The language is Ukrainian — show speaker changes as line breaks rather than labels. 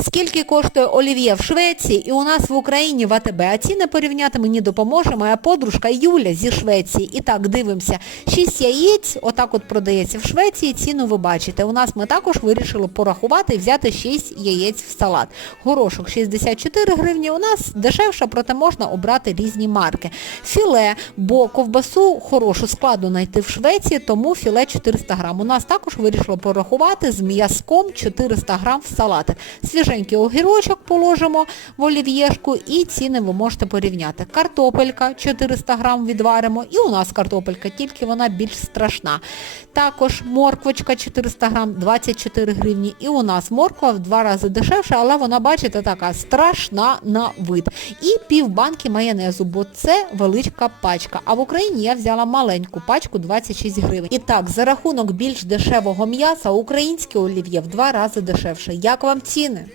Скільки коштує олів'є в Швеції і у нас в Україні в АТБ, а ціни порівняти мені допоможе моя подружка Юля зі Швеції. І так, дивимося, 6 яєць, отак от продається в Швеції, ціну ви бачите. У нас ми також вирішили порахувати і взяти 6 яєць в салат. Горошок 64 гривні, у нас дешевше, проте можна обрати різні марки. Філе, бо ковбасу хорошу складно знайти в Швеції, тому філе 400 грам. У нас також вирішили порахувати з м'язком 400 грам в салатик. Свіженький огірочок положимо в олів'єшку і ціни ви можете порівняти. Картопелька 400 грам відваримо і у нас картопелька, тільки вона більш страшна. Також морквочка 400 грам 24 гривні і у нас морква в два рази дешевша, але вона, бачите, така страшна на вид. І пів банки майонезу, бо це велика пачка. А в Україні я взяла маленьку пачку 26 гривень. І так, за рахунок більш дешевого м'яса українське олів'є в два рази дешевше. Як вам ціни?